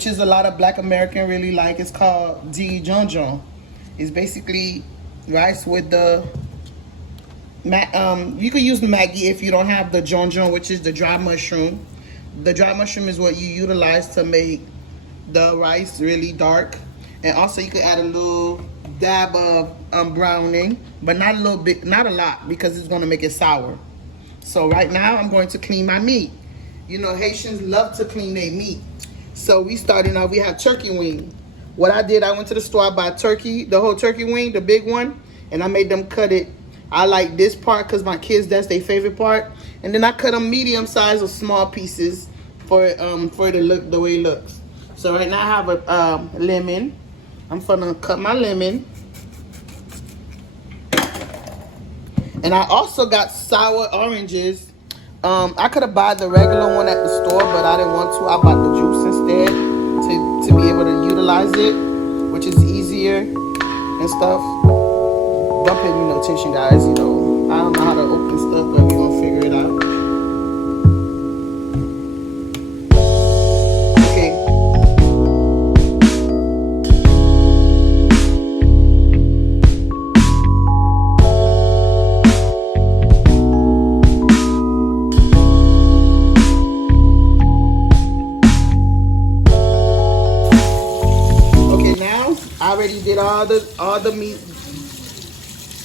which is a lot of Black American really like. It's called dijon. It's basically rice with the you could use the Maggi if you don't have the djon, which is the dry mushroom. The dry mushroom is what you utilize to make the rice really dark. And also you could add a little dab of browning, but not a little bit, not a lot, because it's going to make it sour. So right now I'm going to clean my meat. You know, Haitians love to clean their meat. So we starting off, we have turkey wing. What I did, I went to the store, I bought turkey, the whole turkey wing, the big one, and I made them cut it. I like this part because my kids, that's their favorite part. And then I cut them medium size or small pieces for it to look the way it looks. So right now I have a lemon. I'm gonna cut my lemon. And I also got sour oranges. I could have bought the regular one at the store, but I didn't want to. I bought the juice instead to be able to utilize it, which is easier and stuff. Don't pay me no attention, guys. You know, I don't know how to open stuff, but we're gonna figure it out. Okay. Okay, now I already did all the meat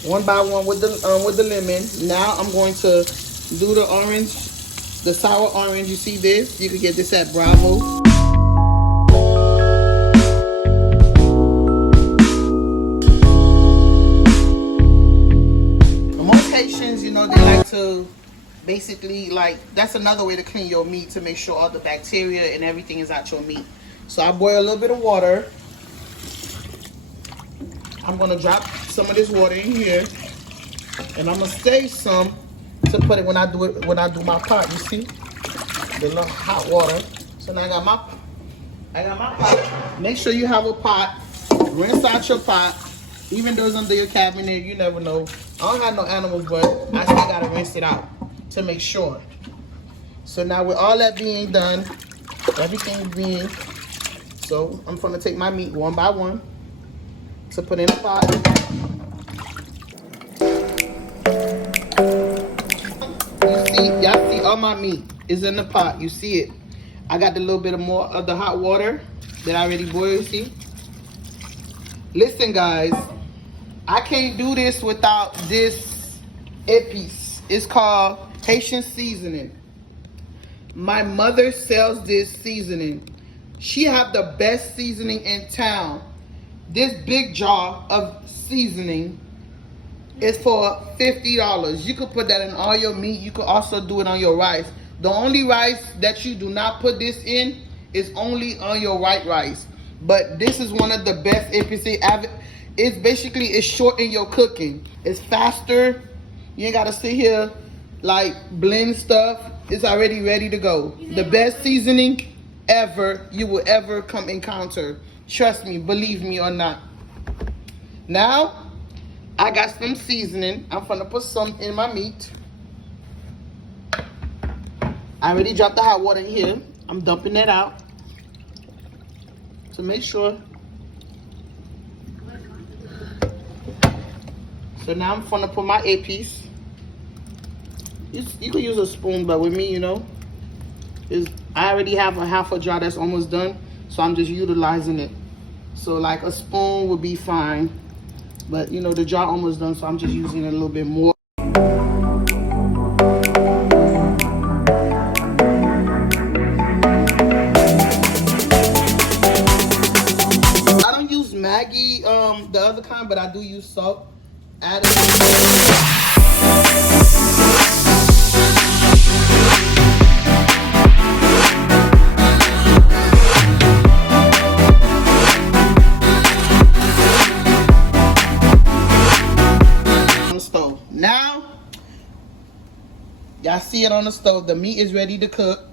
one by one with the lemon. Now I'm going to do the orange, the sour orange. You see this? You can get this at Bravo. Most Haitians, you know, they like to basically, like, that's another way to clean your meat, to make sure all the bacteria and everything is out your meat. So I boil a little bit of water. I'm gonna drop some of this water in here, and I'm gonna save some to put it when I do my pot. You see, the little hot water. So now I got my pot. Make sure you have a pot. Rinse out your pot, even though it's under your cabinet. You never know. I don't have no animals, but I still gotta rinse it out to make sure. So now with all that being done, everything being, so I'm gonna take my meat one by one to put in a pot. You see, y'all see all my meat is in the pot. You see it. I got the little bit of more of the hot water that I already boiled, you see? Listen, guys, I can't do this without this épice. It's called Haitian seasoning. My mother sells this seasoning. She have the best seasoning in town. This big jar of seasoning is for $50. You could put that in all your meat. You could also do it on your rice. The only rice that you do not put this in is only on your white rice. But this is one of the best épices. It's basically, it's short in your cooking. It's faster. You ain't gotta sit here like blend stuff. It's already ready to go. The best seasoning ever you will ever come encounter. Trust me, believe me or not. Now, I got some seasoning. I'm gonna put some in my meat. I already dropped the hot water in here. I'm dumping that out to make sure. So now I'm gonna put my épice. You could use a spoon, but with me, you know, I already have a half a jar that's almost done. So I'm just utilizing it. So like a spoon would be fine. But you know, the jar almost done, so I'm just using it a little bit more. I don't use Maggi, the other kind, but I do use salt. Add it. Y'all see it on the stove. The meat is ready to cook.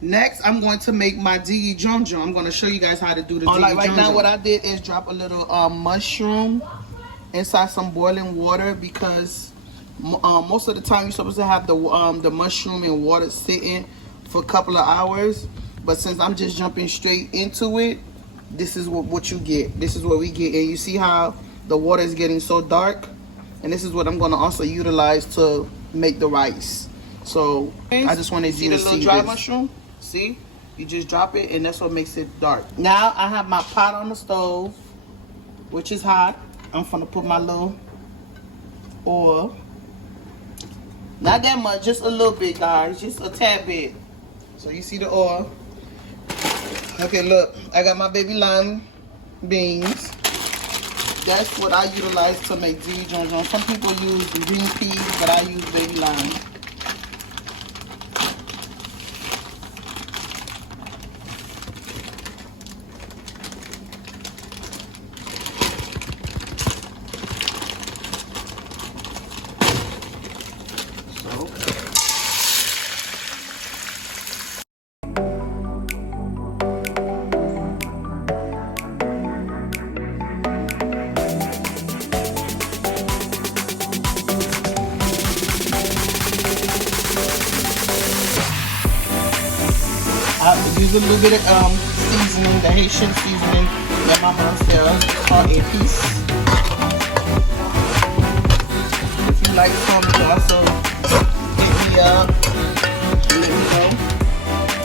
Next, I'm going to make my dijon. I'm going to show you guys how to do the dijon. Right now, what I did is drop a little mushroom inside some boiling water, because most of the time you're supposed to have the mushroom in water sitting for a couple of hours. But since I'm just jumping straight into it, this is what you get. This is what we get. And you see how the water is getting so dark? And this is what I'm gonna also utilize to make the rice. So I just wanted you to see dry mushroom. See? You just drop it and that's what makes it dark. Now I have my pot on the stove, which is hot. I'm gonna put my little oil. Not that much, just a little bit, guys. Just a tad bit. So you see the oil. Okay, look. I got my baby lime beans. That's what I utilize to make dijon. Some people use green peas, but I use baby lime. I use a little bit of seasoning, the Haitian seasoning that my mom sells, called épices. If you like some, you can also hit me up and let me know.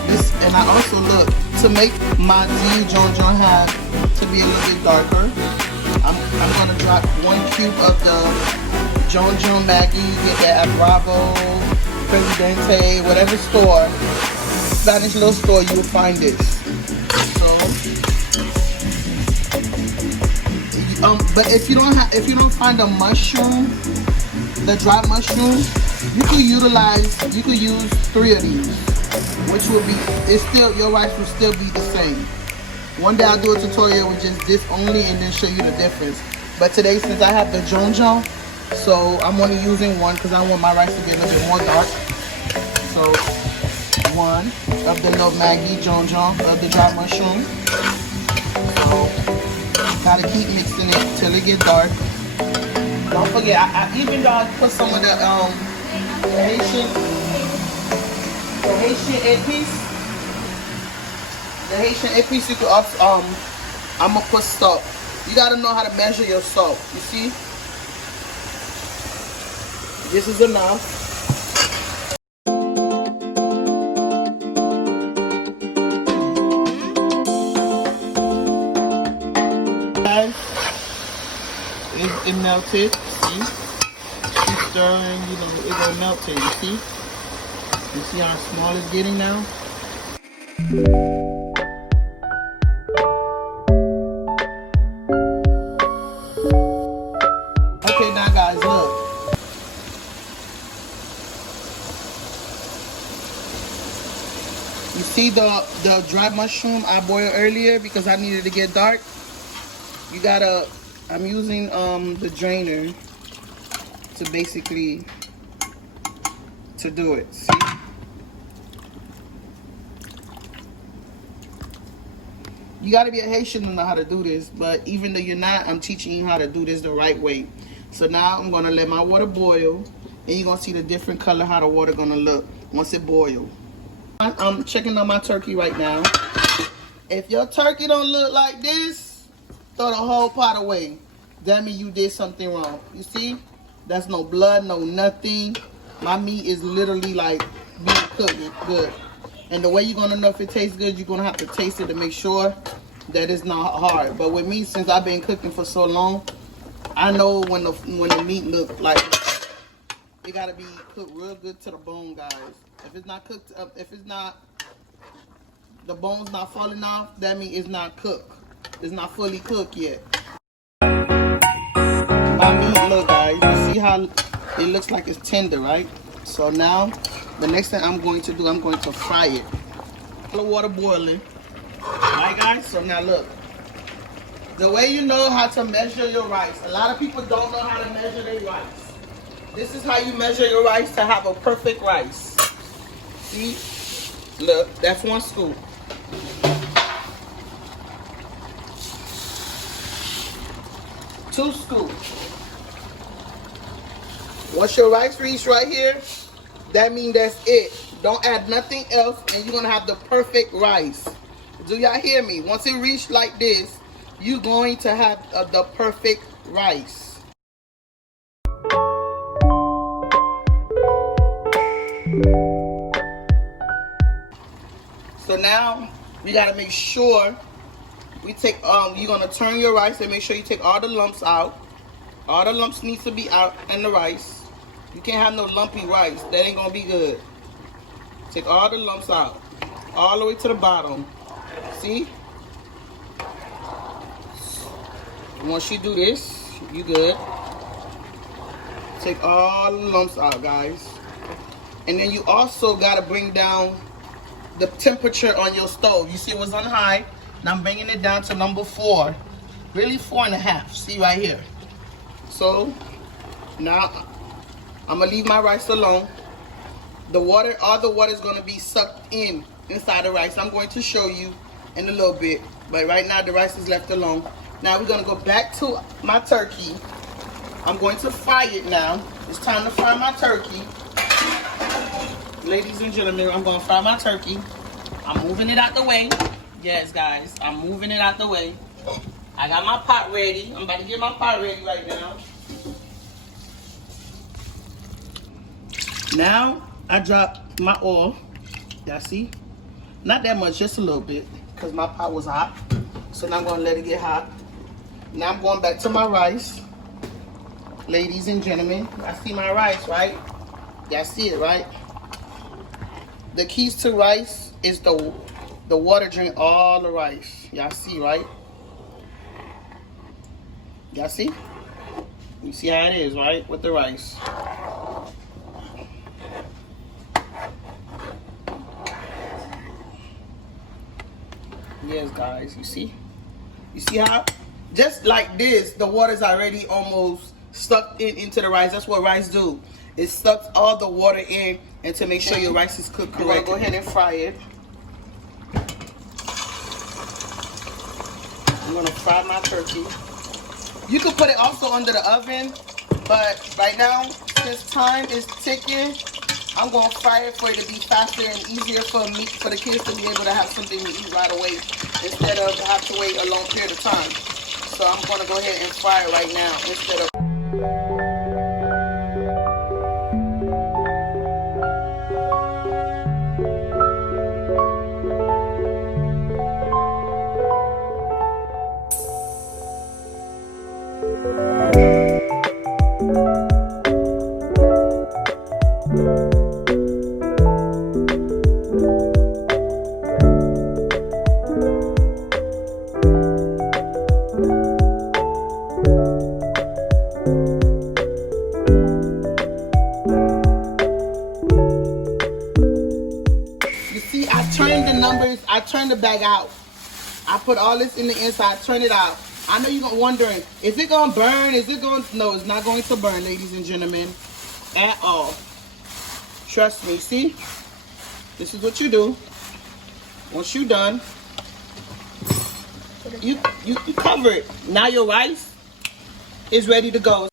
This, and I also look to make my djon have to be a little bit darker. I'm gonna drop 1 cube of the djon Maggi. You get that at Bravo, Presidente, whatever store. Spanish little store, you will find this. So, but if you don't find a mushroom, the dry mushroom, you could use 3 of these, which will be, your rice will still be the same. One day I'll do a tutorial with just this only and then show you the difference. But today, since I have the djon, so I'm only using 1 because I want my rice to get a little bit more dark. So 1 of the little Maggi djon of the dry mushroom. So gotta keep mixing it till it gets dark. Don't forget, I even though I put some of the Haitian épices. The Haitian épices, you could also I'm gonna put salt. You gotta know how to measure your salt. You see? This is enough. It melted, see? Keep stirring, you know, it will melt it, you see? You see how small it's getting now? Okay, now guys, look. You see the dry mushroom I boiled earlier because I needed to get dark? You gotta, I'm using the drainer to basically to do it. See? You gotta be a Haitian to know how to do this, but even though you're not, I'm teaching you how to do this the right way. So now I'm gonna let my water boil, and you're gonna see the different color how the water gonna look once it boils. I'm checking on my turkey right now. If your turkey don't look like this, throw the whole pot away. That means you did something wrong. You see? That's no blood, no nothing. My meat is literally like being cooked good. And the way you're gonna know if it tastes good, you're gonna have to taste it to make sure that it's not hard. But with me, since I've been cooking for so long, I know when the meat looks like it gotta be cooked real good to the bone, guys. If it's not cooked up, if it's not, the bone's not falling off, that means it's not cooked. It's not fully cooked yet. My meat, look guys, you see how it looks like it's tender, right? So now, the next thing I'm going to do, I'm going to fry it. The water boiling. Alright guys, so now look. The way you know how to measure your rice. A lot of people don't know how to measure their rice. This is how you measure your rice to have a perfect rice. See? Look, that's 1 scoop. Two scoops. Once your rice reach right here, that means that's it. Don't add nothing else, and you're gonna have the perfect rice. Do y'all hear me? Once it reaches like this, you're going to have the perfect rice. So now we gotta make sure we take you're gonna turn your rice and make sure you take all the lumps out. All the lumps needs to be out in the rice. You can't have no lumpy rice. That ain't gonna be good. Take all the lumps out, all the way to the bottom. See? Once you do this, you good. Take all the lumps out, guys. And then you also gotta bring down the temperature on your stove. You see it was on high. Now I'm bringing it down to number 4. Really 4.5. See right here. So now I'm gonna leave my rice alone. The water, all the water is gonna be sucked in inside the rice. I'm going to show you in a little bit, but right now the rice is left alone. Now we're gonna go back to my turkey. I'm going to fry it now. It's time to fry my turkey. Ladies and gentlemen, I'm gonna fry my turkey. I'm moving it out the way. Yes, guys, I'm moving it out the way. I got my pot ready. I'm about to get my pot ready right now. Now, I dropped my oil. Y'all see? Not that much, just a little bit, because my pot was hot. So now I'm gonna let it get hot. Now I'm going back to my rice. Ladies and gentlemen, I see my rice, right? Y'all see it, right? The keys to rice is the water drain all the rice. Y'all see, right? Y'all see? You see how it is, right? With the rice. Yes, guys, you see? You see how? Just like this, the water's already almost sucked into the rice. That's what rice do. It sucks all the water in, and to make sure your rice is cooked correctly. Go ahead and fry it. I'm gonna fry my turkey. You could put it also under the oven, but right now, since time is ticking, I'm gonna fry it for it to be faster and easier for the kids to be able to have something to eat right away instead of have to wait a long period of time. So I'm gonna go ahead and fry it right now instead of. I turned the bag out. I put all this in the inside, turn it out. I know you're wondering, is it gonna burn? Is it going to? No, it's not going to burn, ladies and gentlemen, at all. Trust me, see? This is what you do. Once you're done, you cover it. Now your rice is ready to go.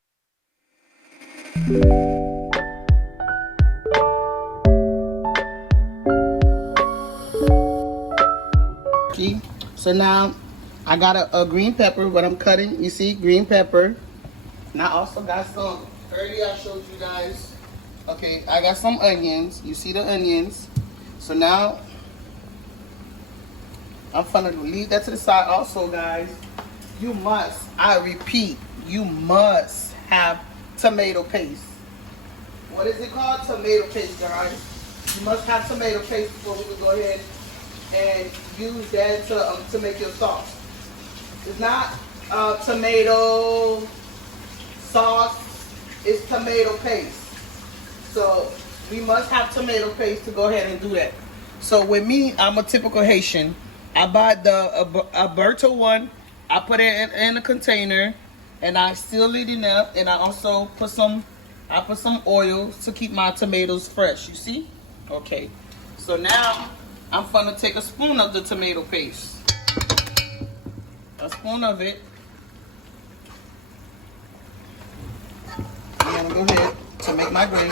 So now I got a green pepper, what I'm cutting. You see, green pepper. And I also got some, earlier I showed you guys. Okay, I got some onions. You see the onions. So now I'm gonna leave that to the side. Also, guys, you must, I repeat, you must have tomato paste. What is it called? Tomato paste, guys. You must have tomato paste before we can go ahead and use that to make your sauce. It's not tomato sauce, it's tomato paste. So we must have tomato paste to go ahead and do that. So with me, I'm a typical Haitian. I buy the Alberto one, I put it in a container, and I seal it in there, and I also put some oil to keep my tomatoes fresh, you see? Okay, so now I'm gonna take a spoon of the tomato paste. A spoon of it. I'm gonna go ahead to make my gravy.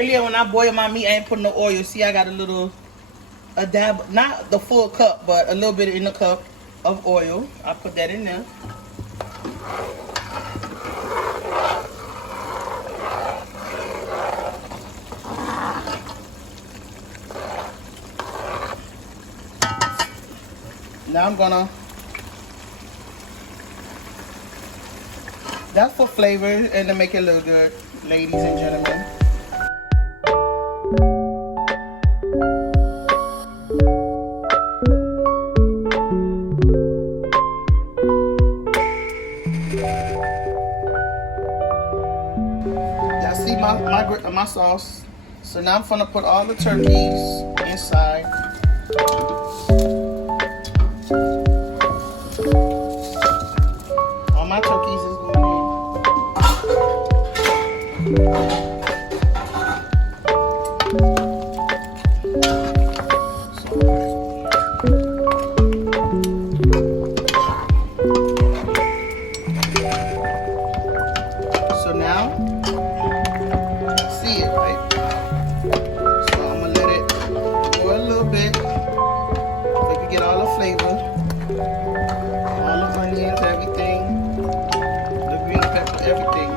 Earlier when I boiled my meat, I ain't put no oil. See, I got a dab, not the full cup, but a little bit in the cup of oil. I put that in there. Now I'm gonna, that's for flavor and to make it look good, ladies and gentlemen. Y'all see my sauce. So now I'm gonna put all the turkeys inside. All my turkeys is going in. So now, see it, right? So I'm gonna let it boil a little bit so I can get all the flavor, all the onions, everything, the green pepper, everything.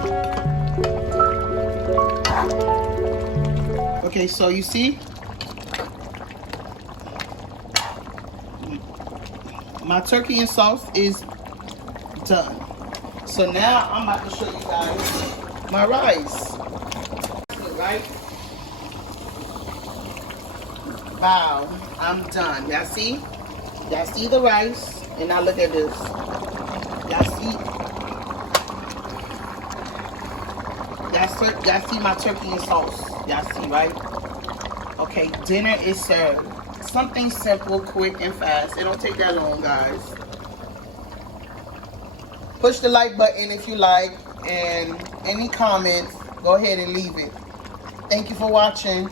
Okay, so you see, my turkey and sauce is done. So now I'm about to show you guys my rice. Right? Wow, I'm done. Y'all see? Y'all see the rice? And now look at this. Y'all see? Y'all see my turkey and sauce? Y'all see, right? Okay, dinner is served. Something simple, quick, and fast. It don't take that long, guys. Push the like button if you like, and any comments, go ahead and leave it. Thank you for watching.